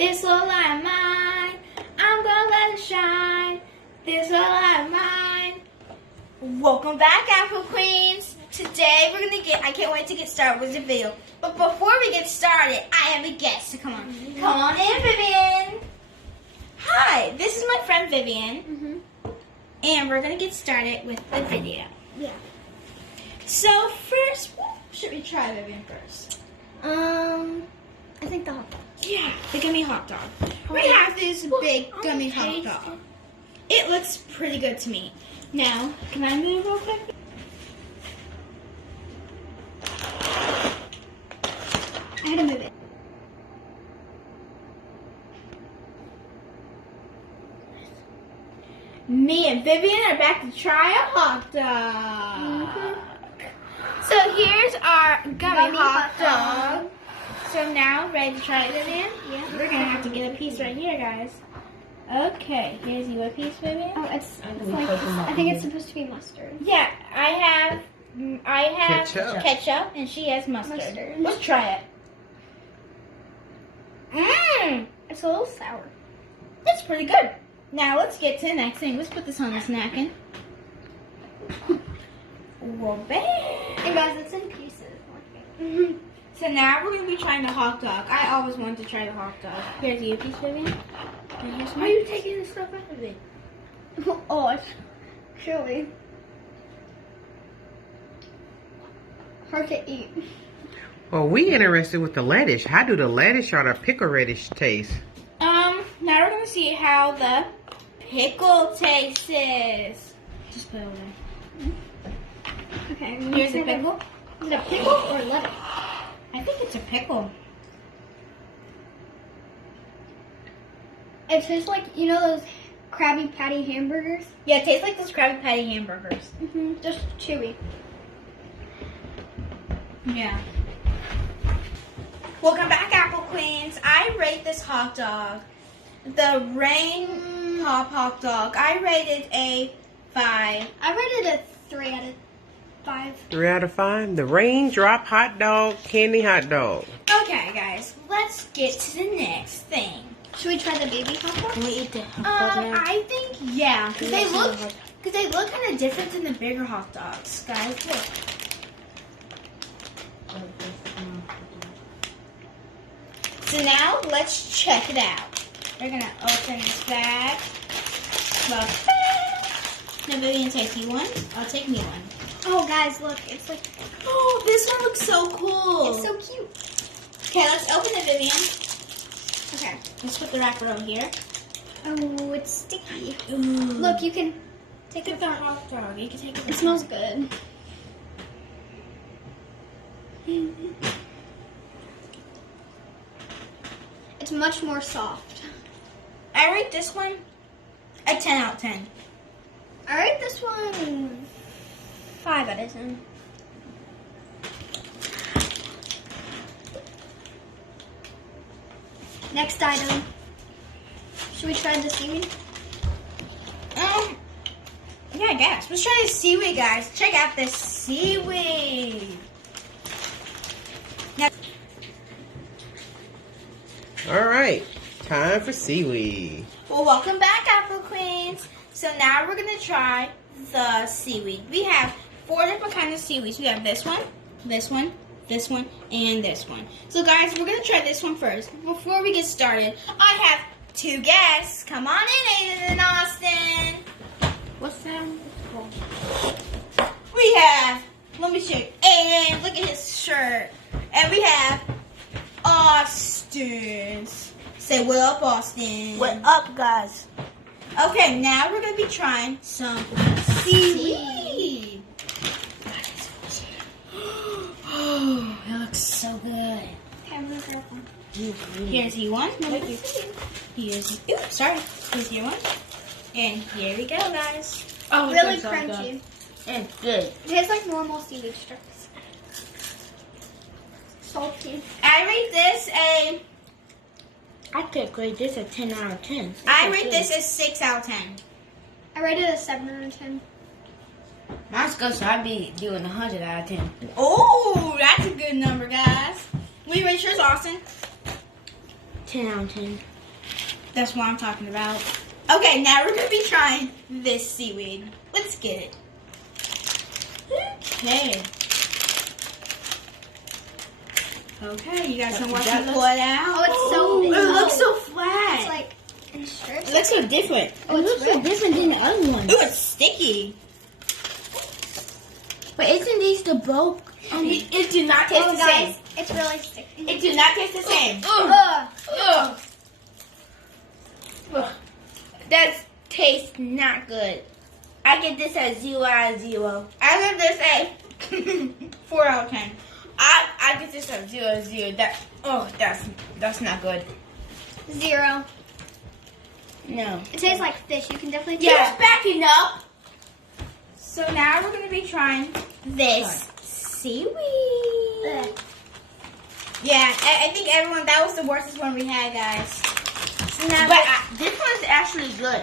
This little light of mine, I'm gonna let it shine. This little light of mine. Welcome back, Apple Queens. Today we're gonna I can't wait to get started with the video. But before we get started, I have a guest. So come on in, Vivian. Hi, this is my friend Vivian. And we're gonna get started with the video. Yeah. So first, what should we try, Vivian, first? I think the hot dog. Yeah, the Gummy Hot dog. We have this big Gummy Hot dog. It looks pretty good to me. Now, can I move real quick? I had to move it. Me and Vivian are back to try a hot dog. So here's our Gummy Hot dog. So now, ready to try it, Vivian? Yeah. We're going to have to get a piece right here, guys. Okay, here's you a piece, Vivian. Oh, it's like, I think it's supposed to be mustard. Yeah, I have ketchup and she has mustard. Let's try it. Mmm, It's a little sour. that's pretty good. Now let's get to the next thing. Let's put this on this napkin. Well, bam. And guys, it's in pieces. So now we're going to be trying the hot dog. I always wanted to try the hot dog. Here's you a piece, Vivian. Why are you taking the stuff out of it? Oh, it's chili. Hard to eat. Well, we interested with the lettuce. How do the lettuce or the pickle radish taste? Now we're going to see how the pickle tastes. Just put it away. Okay. Here's the pickle. Is it a pickle or lettuce? I think it's a pickle. It tastes like, you know those Krabby Patty hamburgers? Yeah, it tastes like those Krabby Patty hamburgers. Just chewy. Yeah. Welcome back, Apple Queens. I rate this hot dog, the Rain Pop hot dog, I rated a 5. I rated a 3 out of 5. 3 out of 5. The raindrop hot dog, candy hot dog. Okay, guys, let's get to the next thing. Should we try the baby hot dog? Can we eat the hot dog now? I think, yeah, because they look kind of different than the bigger hot dogs, guys. Look. So now, let's check it out. We're going to open this bag. Well, now, Vivian, take you one. I'll take me one. Oh, guys, look. It's like... Oh, this one looks so cool. It's so cute. Okay, let's open it, Vivian. Okay. Let's put the wrapper over here. Oh, it's sticky. Ooh. Look, you can take Take it. the hot dog. You can take it. It smells good. It's much more soft. I rate this one a 10 out of 10. I rate this one 5 out of 10. Next item. Should we try the seaweed? Yeah, I guess. Let's try the seaweed, guys. Check out this seaweed. Now, All right, time for seaweed. well, welcome back, Apple Queens. So now we're going to try the seaweed. We have 4 different kinds of seaweeds. We have this one, this one, this one, and this one. So, guys, we're going to try this one first. Before we get started, I have 2 guests. Come on in, Aiden and Austin. What's that? We have, let me show you, Aiden, look at his shirt. And we have Austin. Say what up, Austin. What up, guys? Okay, now we're going to be trying some seaweed. Oh, it looks so good. Okay, I'm gonna grab one. Here's you one. Here's you. Oops, sorry. Here's your one. And here we go, guys. Oh, Really crunchy. It's good. It tastes like normal seaweed strips. Salty. I rate this a I could grade this a 10 out of 10. I rate this a 6 out of 10. I rated it a 7 out of 10. Mine's good, so I'd be doing 100 out of 10. Oh, that's a good number, guys. We rate yours, Austin? 10 out of 10. That's what I'm talking about. Okay, now we're gonna be trying this seaweed. Let's get it. Okay. Okay, you guys can watch me pull it out. Oh, it's so big. It looks so flat. It's like in strips. It looks so different. Oh, it looks so different than the other ones. Ooh, it's sticky. But isn't these the bulk? It do not taste Oh, the guys, same. it's really sticky. It do not taste the same. Ugh. Ugh. That tastes not good. I get this at 0 out of 0. I give this a 4 out of 10. I get this at 0 out of 0. That's not good. 0. No. It tastes like fish. You can definitely Yeah. taste Backing up. So now we're going to be trying this seaweed. Ugh. Yeah, I think everyone, that was the worstest one we had, guys. So now But this one's actually good.